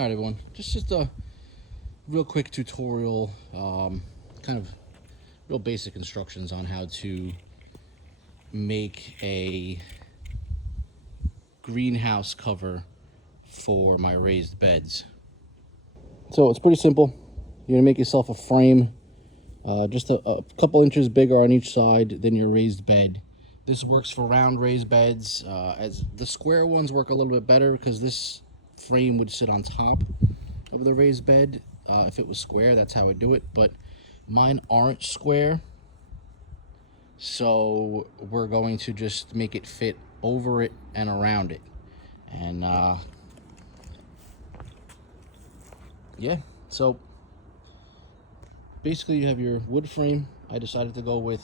All right, everyone, just a real quick tutorial, kind of real basic instructions on how to make a greenhouse cover for my raised beds. So it's pretty simple. You're gonna make yourself a frame, just a couple inches bigger on each side than your raised bed. This works for round raised beds, as the square ones work a little bit better because this frame would sit on top of the raised bed. If it was square, that's how I do it, but mine aren't square, so we're going to just make it fit over it and around it. And yeah, so basically you have your wood frame. I decided to go with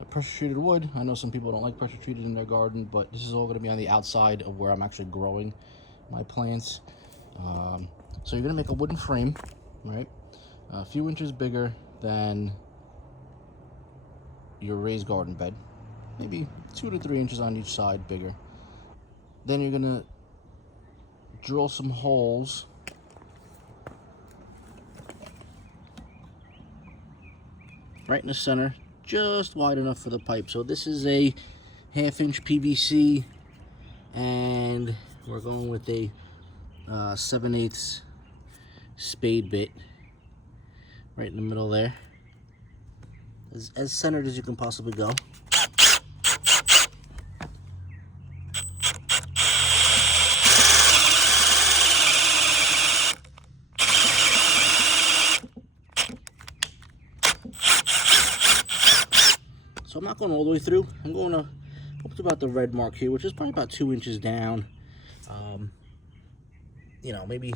a pressure treated wood. I know some people don't like pressure treated in their garden, but this is all going to be on the outside of where I'm actually growing my plants. So you're going to make a wooden frame, right? A few inches bigger than your raised garden bed, maybe 2 to 3 inches on each side bigger. Then you're going to drill some holes right in the center, just wide enough for the pipe. So this is a 1/2 inch PVC, and we're going with a 7/8 spade bit right in the middle there, as centered as you can possibly go. So I'm not going all the way through. I'm going up to about the red mark here, which is probably about 2 inches down. You know, maybe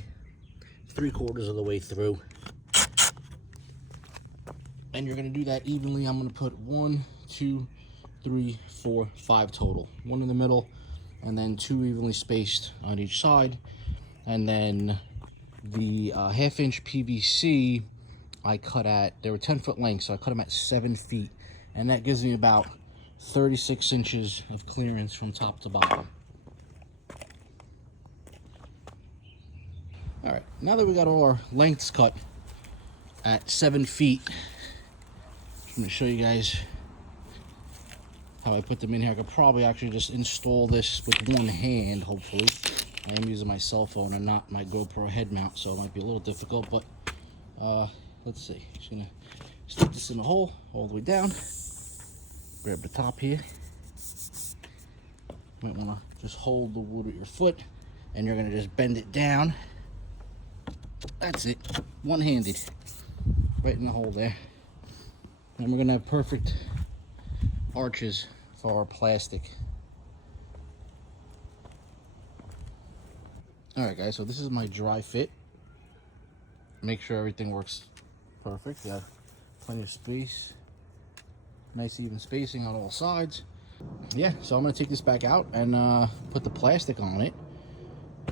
3/4 of the way through. And you're going to do that evenly. I'm going to put 1, 2, 3, 4, 5 total. 1 in the middle, and then 2 evenly spaced on each side. And then the 1/2 inch PVC I cut at, they were 10-foot length, so I cut them at 7 feet. And that gives me about 36 inches of clearance from top to bottom. All right, now that we got all our lengths cut at 7 feet, I'm gonna show you guys how I put them in here. I could probably actually just install this with one hand, hopefully. I am using my cell phone and not my GoPro head mount, so it might be a little difficult, but let's see. Just gonna stick this in the hole all the way down. Grab the top here. Might wanna just hold the wood with your foot, and you're gonna just bend it down. That's it, one-handed, right in the hole there. And we're gonna have perfect arches for our plastic. All right, guys, so this is my dry fit. Make sure everything works perfect. Got plenty of space, nice even spacing on all sides. Yeah, so I'm gonna take this back out and put the plastic on it.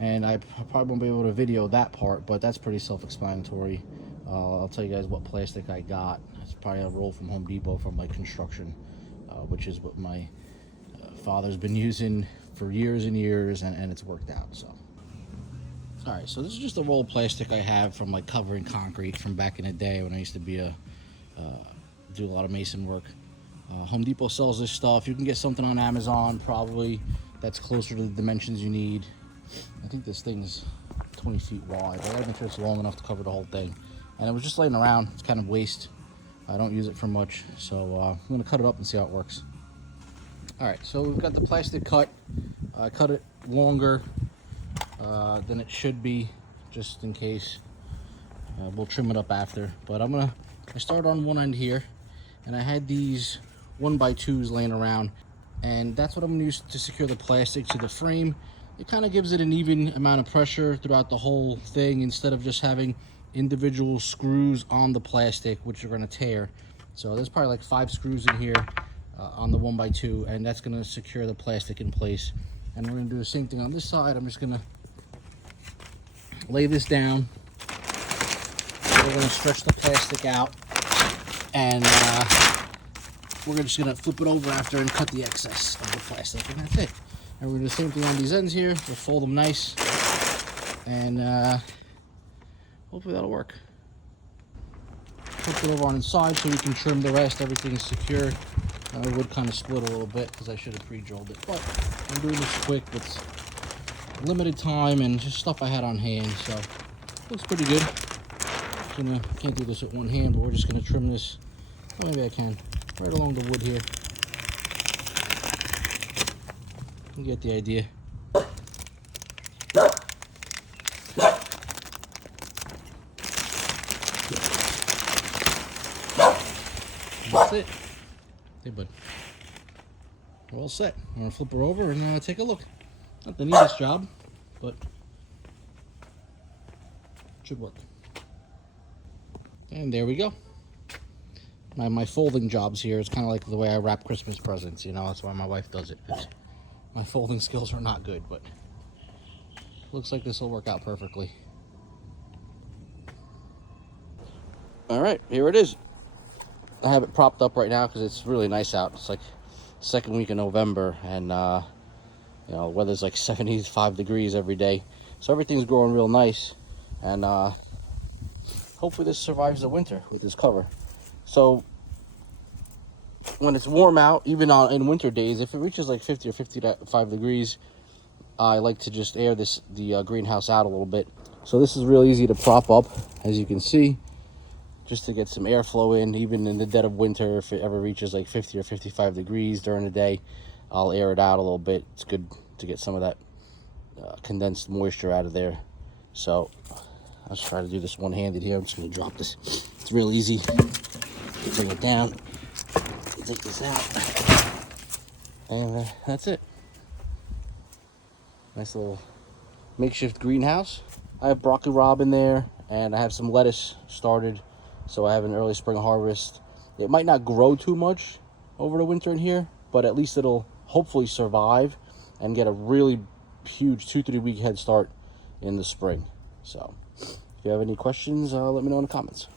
And I probably won't be able to video that part, but that's pretty self-explanatory. I'll tell you guys what plastic I got. It's probably a roll from Home Depot from like construction, which is what my father's been using for years and years, and it's worked out. So, all right, so this is just a roll of plastic I have from like covering concrete from back in the day when I used to be do a lot of mason work. Home Depot sells this stuff. You can get something on Amazon probably that's closer to the dimensions you need. I think this thing's 20 feet wide. I gotta make sure it's long enough to cover the whole thing. And it was just laying around. It's kind of waste. I don't use it for much, so I'm gonna cut it up and see how it works. All right, so we've got the plastic cut. I cut it longer than it should be, just in case. We'll trim it up after. But I start on one end here, and I had these 1x2s laying around, and that's what I'm gonna use to secure the plastic to the frame. It kind of gives it an even amount of pressure throughout the whole thing instead of just having individual screws on the plastic, which are going to tear. So there's probably like 5 screws in here on the 1x2, and that's going to secure the plastic in place. And we're going to do the same thing on this side. I'm just going to lay this down. We're going to stretch the plastic out, and we're just going to flip it over after and cut the excess of the plastic, and that's it. And we're going to do the same thing on these ends here. We'll fold them nice, and hopefully that'll work. Flip it over on inside so we can trim the rest. Everything is secure. The wood kind of split a little bit because I should have pre-drilled it, but I'm doing this quick with limited time and just stuff I had on hand, so looks pretty good. Can't do this with one hand, but we're just gonna trim this. Oh, maybe I can, right along the wood here. You get the idea. That's it. Hey, bud. We're all set. I'm gonna flip her over and take a look. Not the neatest job, but it should work. And there we go. My folding jobs here is kind of like the way I wrap Christmas presents. You know, that's why my wife does it. My folding skills are not good, but looks like this will work out perfectly. All right, here it is. I have it propped up right now because it's really nice out. It's like second week of November, and you know, the weather's like 75 degrees every day, so everything's growing real nice. And hopefully this survives the winter with this cover. So when it's warm out, even in winter days, if it reaches like 50 or 55 degrees, I like to just air the greenhouse out a little bit. So this is real easy to prop up, as you can see, just to get some airflow in. Even in the dead of winter, if it ever reaches like 50 or 55 degrees during the day, I'll air it out a little bit. It's good to get some of that condensed moisture out of there. So I'll just try to do this one-handed here. I'm just going to drop this. It's real easy. Take it down. Take this out. And that's it. Nice little makeshift greenhouse. I have broccoli rabe in there, and I have some lettuce started, so I have an early spring harvest. It might not grow too much over the winter in here, but at least it'll hopefully survive and get a really huge 2-3 week head start in the spring. So if you have any questions, let me know in the comments.